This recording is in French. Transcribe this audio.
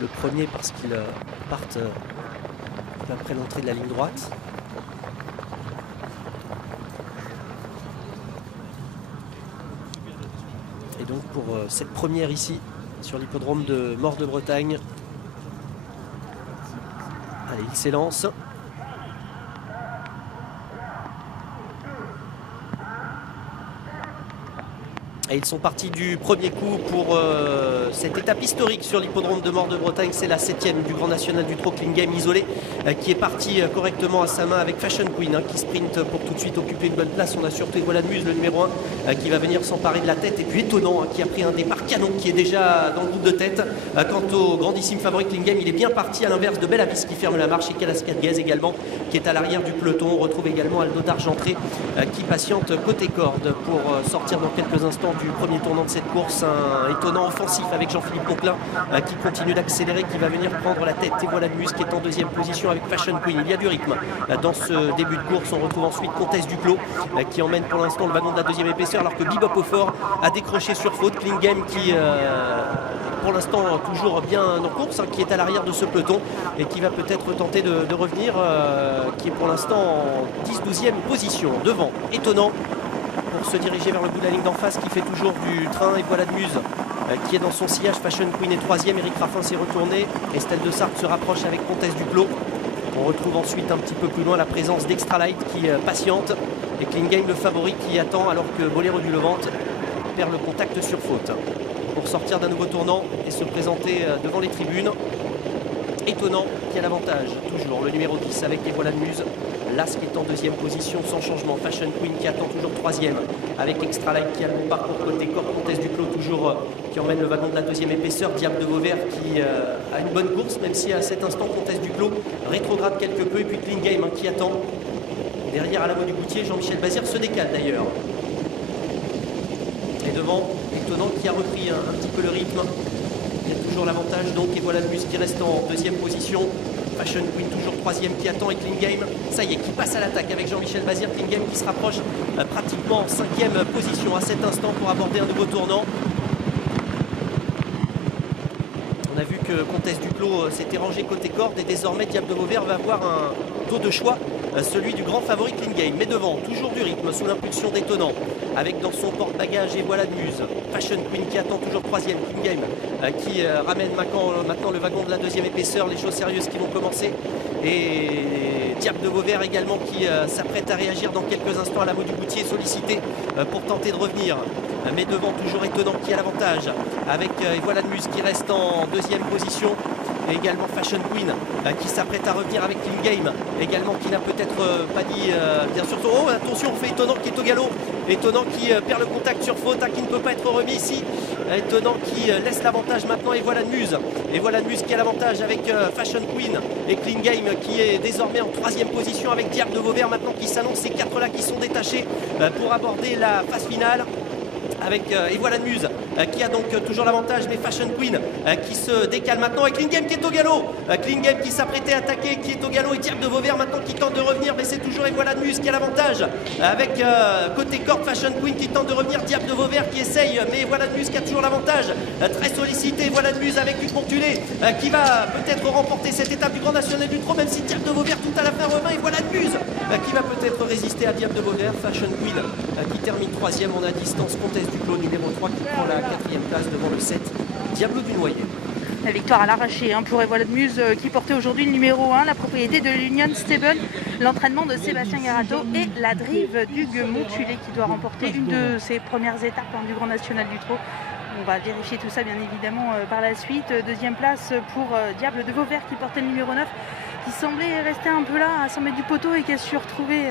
le premier parce qu'ils partent après l'entrée de la ligne droite. Et donc pour cette première ici sur l'hippodrome de Maure de Bretagne. Allez, il s'élance. Et ils sont partis du premier coup pour cette étape historique sur l'hippodrome de Maure de Bretagne. C'est la 7e du Grand National du Trot Clean Game isolé qui est parti correctement à sa main avec Fashion Queen qui sprint pour tout de suite occuper une bonne place. On a surtout Voilà de Muse, le numéro 1, qui va venir s'emparer de la tête. Et puis Étonnant qui a pris un départ canon, qui est déjà dans le groupe de tête. Quant au grandissime favori Clean Game, il est bien parti à l'inverse de Belle Avis qui ferme la marche et Calascadez également qui est à l'arrière du peloton. On retrouve également Aldo d'Argentré qui patiente côté corde pour sortir dans quelques instants du premier tournant de cette course. Un Étonnant offensif avec Jean-Philippe Coquelin qui continue d'accélérer, qui va venir prendre la tête. Et Voilà de Muse qui est en deuxième position avec Fashion Queen. Il y a du rythme dans ce début de course. On retrouve ensuite Comtesse Duclos qui emmène pour l'instant le wagon de la deuxième épaisseur, alors que Bebop au fort a décroché sur faute. Clean Game qui pour l'instant toujours bien en course, qui est à l'arrière de ce peloton et qui va peut-être tenter de revenir, qui est pour l'instant en 10-12e position devant Étonnant pour se diriger vers le bout de la ligne d'en face, qui fait toujours du train. Et Voilà de Muse qui est dans son sillage. Fashion Queen est 3e, Eric Raffin s'est retourné, Estelle de Sarthe se rapproche avec Comtesse Duclos. On retrouve ensuite un petit peu plus loin la présence d'Extra Light qui patiente et Clean Game le favori qui attend, alors que Boléro du Levante perd le contact sur faute pour sortir d'un nouveau tournant et se présenter devant les tribunes. Étonnant qui a l'avantage, toujours le numéro 10 avec les Voilà de Muse. Las qui est en deuxième position sans changement. Fashion Queen qui attend toujours 3e avec Extra Light qui a le bon parcours côté corps. Comtesse Duclos toujours qui emmène le wagon de la deuxième épaisseur. Diable de Vauvert qui a une bonne course, même si à cet instant Comtesse Duclos rétrograde quelque peu. Et puis Clean Game qui attend derrière à la du Goutier. Jean-Michel Bazir se décale d'ailleurs. Et devant, Étonnant qui a repris un petit peu le rythme. Il y a toujours l'avantage donc. Et Voilà de Muse qui reste en deuxième position. Fashion Queen toujours 3e qui attend, et Clean Game, ça y est, qui passe à l'attaque avec Jean-Michel Bazir. Clean Game qui se rapproche pratiquement en 5e position à cet instant pour aborder un nouveau tournant. On a vu que Comtesse Duclos s'était rangé côté corde et désormais Diable de Vauvert va avoir un taux de choix, celui du grand favori Clean Game. Mais devant, toujours du rythme sous l'impulsion d'Étonnant, avec dans son porte-bagages et Voilà de Muse. Fashion Queen qui attend toujours 3e, Clean Game qui ramène maintenant le wagon de la deuxième épaisseur, les choses sérieuses qui vont commencer. Et Diable de Vauvert également qui s'apprête à réagir dans quelques instants à la du Goutier, sollicité pour tenter de revenir. Mais devant, toujours Étonnant qui a l'avantage avec Voilà de Muse qui reste en deuxième position. Et également Fashion Queen qui s'apprête à revenir avec Clean Game, également qui n'a peut-être pas dit bien sûr. Oh attention, on fait Étonnant qui est au galop. Étonnant qui perd le contact sur faute, qui ne peut pas être remis ici. Étonnant qui laisse l'avantage maintenant. Et Voilà de Muse. Et Voilà de Muse qui a l'avantage avec Fashion Queen. Et Clean Game qui est désormais en 3e position avec Diable de Vauvert maintenant qui s'annonce. Ces 4 là qui sont détachés pour aborder la phase finale. Avec et Voilà de Muse qui a donc toujours l'avantage, mais Fashion Queen qui se décale maintenant, et Clean Game qui est au galop. Clean Game qui s'apprêtait à attaquer, qui est au galop, et Diable de Vauvert maintenant qui tente de revenir, mais c'est toujours et Voilà de Muse qui a l'avantage avec côté corde Fashion Queen qui tente de revenir, Diable de Vauvert qui essaye, mais Voilà de Muse qui a toujours l'avantage, très sollicité. Voilà de Muse avec Luc Montulé qui va peut-être remporter cette étape du Grand National du Trot, même si Diable de Vauvert tout à la fin revint. Et Voilà de Muse qui va peut-être résister à Diable de Vauvert. Fashion Queen qui termine 3e, on a distance. Comtesse Duclos numéro 3 qui prend la 4e place devant le 7 Diable du Noyer. La victoire à l'arraché pour Voilà de Muse qui portait aujourd'hui le numéro 1, la propriété de l'Union Stable, l'entraînement de Sébastien Garato et la drive d'Hugues Montulé qui doit remporter une de ses premières étapes du Grand National du Trot. On va vérifier tout ça bien évidemment par la suite. Deuxième place pour Diable de Vauvert qui portait le numéro 9, qui semblait rester un peu là à 100 mètres du poteau et qui a su retrouver